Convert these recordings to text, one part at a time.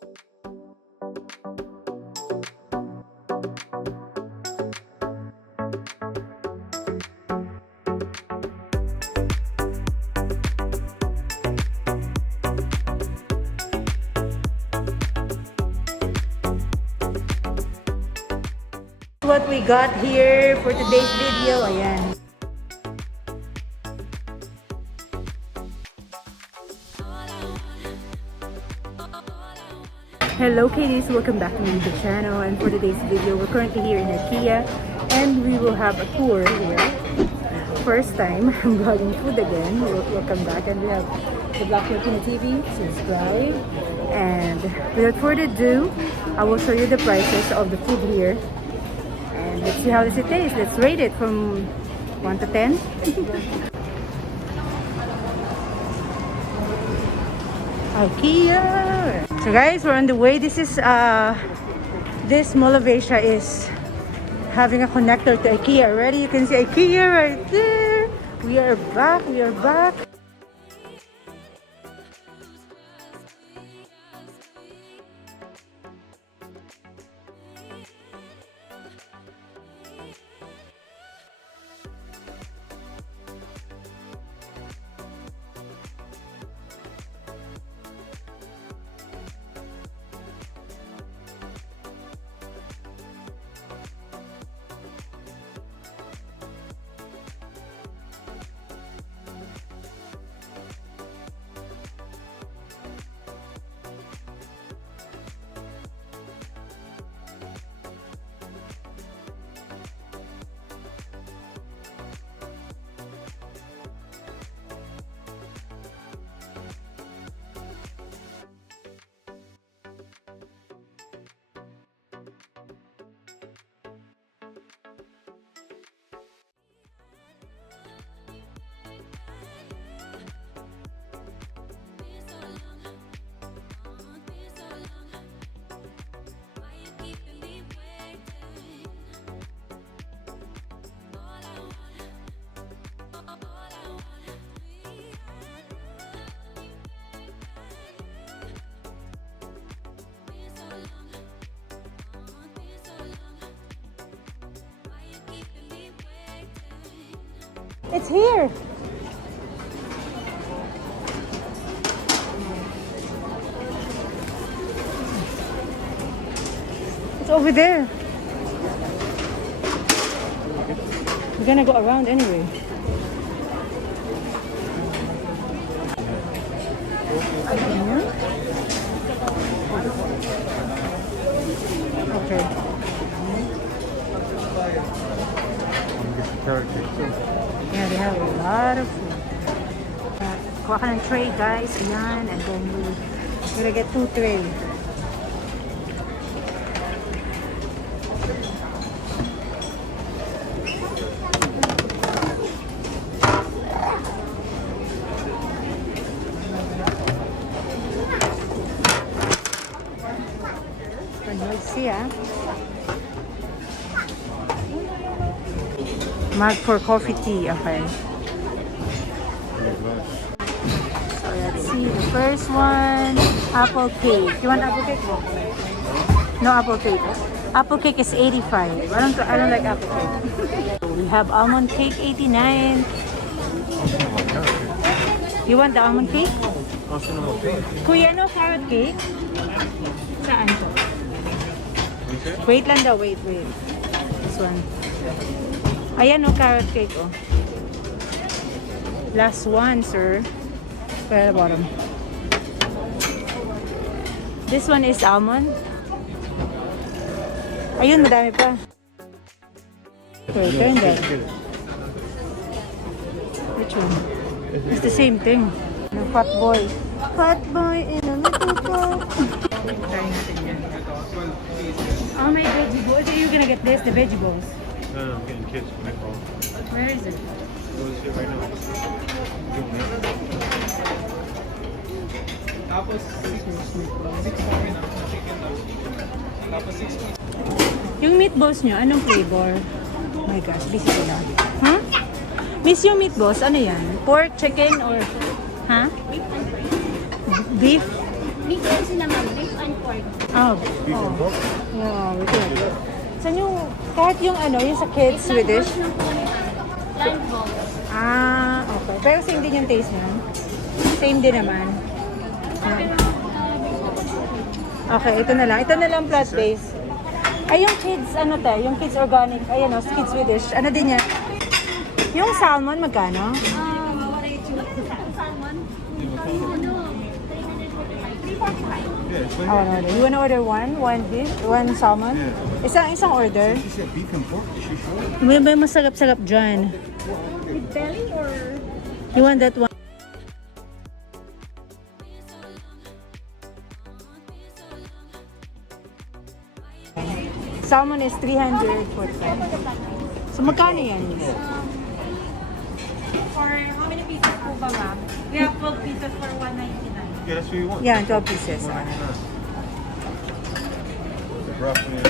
What we got here for today's video. Ayan. Hello Katie's, welcome back to my YouTube channel, and for today's video we're currently here in IKEA and we will have a tour here. First time I'm vlogging food again. Welcome back, and we have the Black Filipino TV. Subscribe, and without further ado, I will show you the prices of the food here. And let's see how this it tastes. Let's rate it from 1 to 10. IKEA! So guys, we're on the way. This is this Mall of Asia is having a connector to IKEA already. You can see IKEA right there. We are back. We are back. It's here. It's over there. We're gonna go around anyway. Okay. Yeah, they have a lot of food. Kuha ka ng tray, guys. Ayan. And then we're gonna get 2 tray. Let's see, Mug for coffee tea, okay. So let's see, the first one, apple cake. You want apple cake? No apple cake. Apple cake is 85. I don't like apple cake. We have almond cake, 89. You want the almond cake? Kuya, no carrot cake? Saan to? Wait lang daw, wait. This one. Ayan, no carrot cake, oh. Last one, sir. Where at the bottom. This one is almond. Ayun, madami pa. Okay, turn that. Which one? It's the same thing. The fat boy. Fat boy in a little cup. Try natin yan. Oh, my veggie balls. Are you gonna get this? The veggie balls? No, I'm getting kids meatball. Where is it? Go to it right now. Yung meatballs nyo, anong flavor? Oh my gosh, busy sila. Huh? Miss, yung meatballs, ano yan? Pork, chicken, or... Huh? Beef and pork. Beef? Beef and cinnamon, beef and pork. Oh. Beef and pork. Yeah, we can do it. Saan yung, kahit yung ano, yung sa kids Swedish? Ah, okay. Pero same din yung taste niya. Same din naman. Okay, ito na lang. Ito na lang plant-based. Ay, yung kids, ano tayo? Yung kids organic. Ayan o, kids Swedish. Ano din yan? Yung salmon, magkano? Yeah, it's like Oh, no, no. You wanna order one beef, one salmon? Isang order. she said beef and pork. Is she sure? May masarap-sarap dyan. With belly or? You want that one? Salmon is 345. So, magkano yan, miss? For how many pieces po ba, ma'am? We have 12 pieces for 199. Yeah, that's what you want. Yan, 12 pieces. $1.99. The broccoli.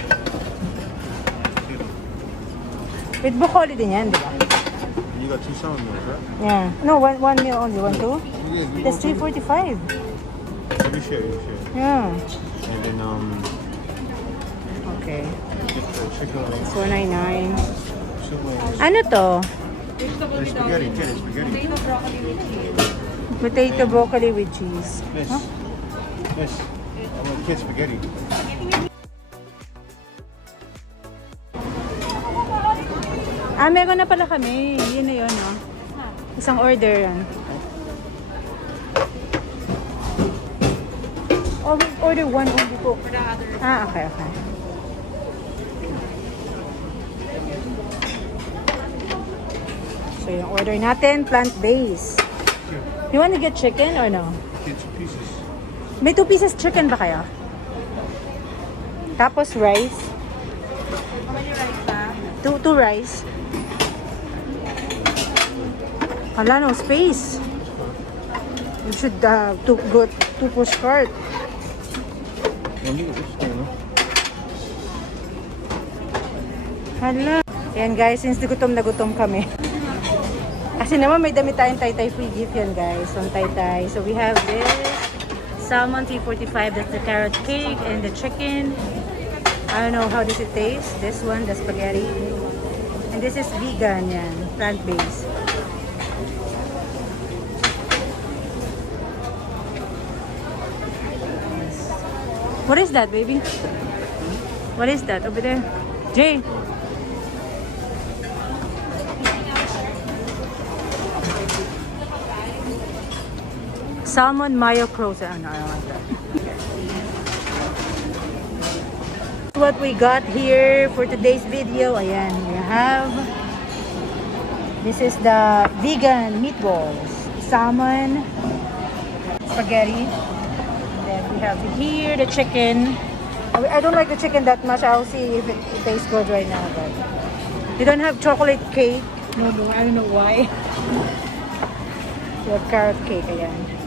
With broccoli din yan, di ba? You got 2 salmon meals, right? Yeah. No, one meal only. One, two? Yeah, we That's want 345. to- You share. Yeah. And then Okay. just the chicken wings. It's 199. Soup wings. Ano to? And spaghetti. Get it, spaghetti. Potato broccoli with cheese. Potato broccoli with cheese. Miss. Huh? Miss. I want kid spaghetti. Ah, meron na pala kami. Yun na yun, no? Isang order yan. Oh, we order one only po. For the other. Ah, okay, okay. So, yung order natin, plant-based. You want to get chicken or no? Get 2 pieces. May 2 pieces chicken ba kaya? Tapos rice. How many rice ba? Two rice. Wala, no space. You should to push cart. Hala. Yan guys, since gutom na gutom kami. Kasi naman may damit tayong Tay free gift yan guys. From Tay. So we have this salmon 345, that's the carrot cake and the chicken. I don't know how does it taste. This one, the spaghetti. And this is vegan yan, plant-based. What is that, baby? What is that over there? Jay. Salmon mayo croissant. No, I don't like that. What we got here for today's video. Ayan, we have. This is the vegan meatballs, salmon, spaghetti. Then we have here the chicken. I don't like the chicken that much. I'll see if it tastes good right now. But you don't have chocolate cake. No, I don't know why. You have carrot cake again.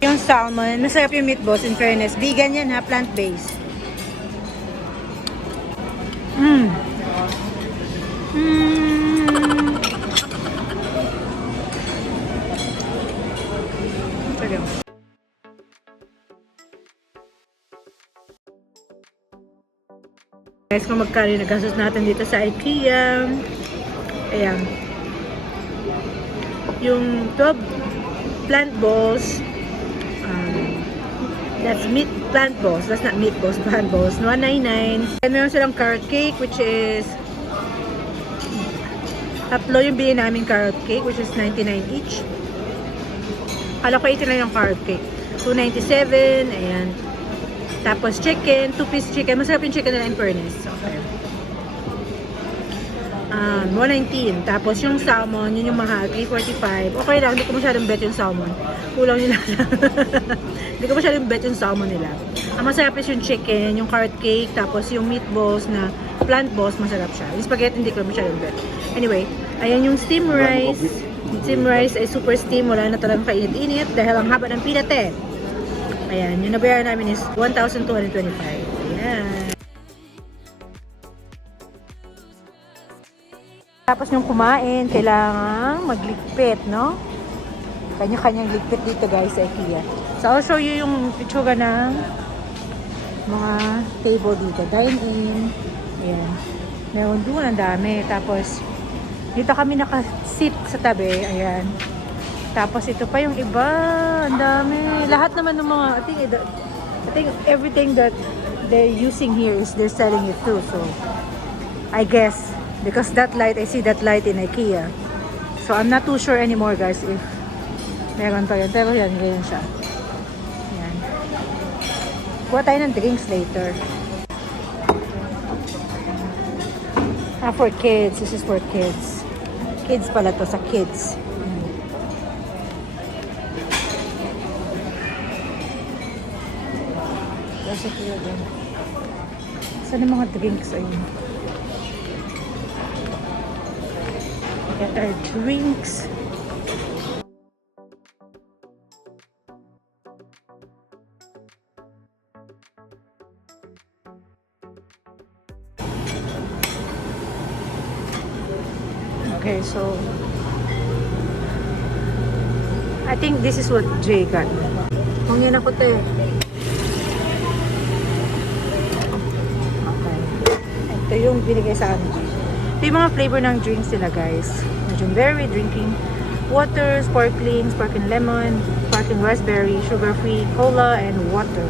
Yung salmon, masarap yung meatballs in fairness. Vegan yan ha, plant-based. Guys, kung magkano yung nagastos natin dito sa IKEA. Ayan. Yung 12 plant balls. That's plant balls. That's not meatballs, plant balls. 199. And meron silang carrot cake, which is tatlo yung bili namin carrot cake, which is 99 each. Kala ko 80 lang yung carrot cake. 297. Ayan. Tapos chicken, 2-piece chicken. Masarap yung chicken nila in fairness. Okay. 119. Tapos yung salmon, yun yung mahal, 345. Okay lang, hindi ko masyadong bet yung salmon. Kulang nila. Hindi ko masyadong bet yung salmon nila. Ang masarap is yung chicken, yung carrot cake, tapos yung meatballs na plant balls, masarap siya. Yung spaghetti, hindi ko masyadong bet. Anyway, ayan yung steam rice. Steam rice ay super steam. Wala na talagang kainit-init dahil ang haba ng pinate. Ayan, yung nabayaran namin is 1,225. Ayan. Tapos yung kumain, kailangan magligpit, no? Kanya-kanyang ligpit dito guys sa IKEA. So I'll show you yung itsura ng mga table dito. Dine-in. Ayan. Meron doon, ang dami. Tapos, dito kami nakasit sa tabi. Ayan. Tapos, ito pa yung iba. Ang dami. Lahat naman ng mga, I think everything that they're using here is they're selling it too. So, I guess, because that light, I see that light in IKEA. So, I'm not too sure anymore guys if meron pa yun. Pero yan, ganyan siya. Yan. Kuha tayo ng drinks later. For kids. This is for kids. Kids pala to, sa kids. Kasi kaya din. Saan ang mga drinks ayun? Get our drinks. Okay, so I think this is what Jay got. Kung yan ako te. Okay. Ito yung binigay sa amin. Ito yung mga flavor ng drinks nila guys. Medyo berry, drinking water, sparkling lemon, sparkling raspberry, sugar-free, cola, and water.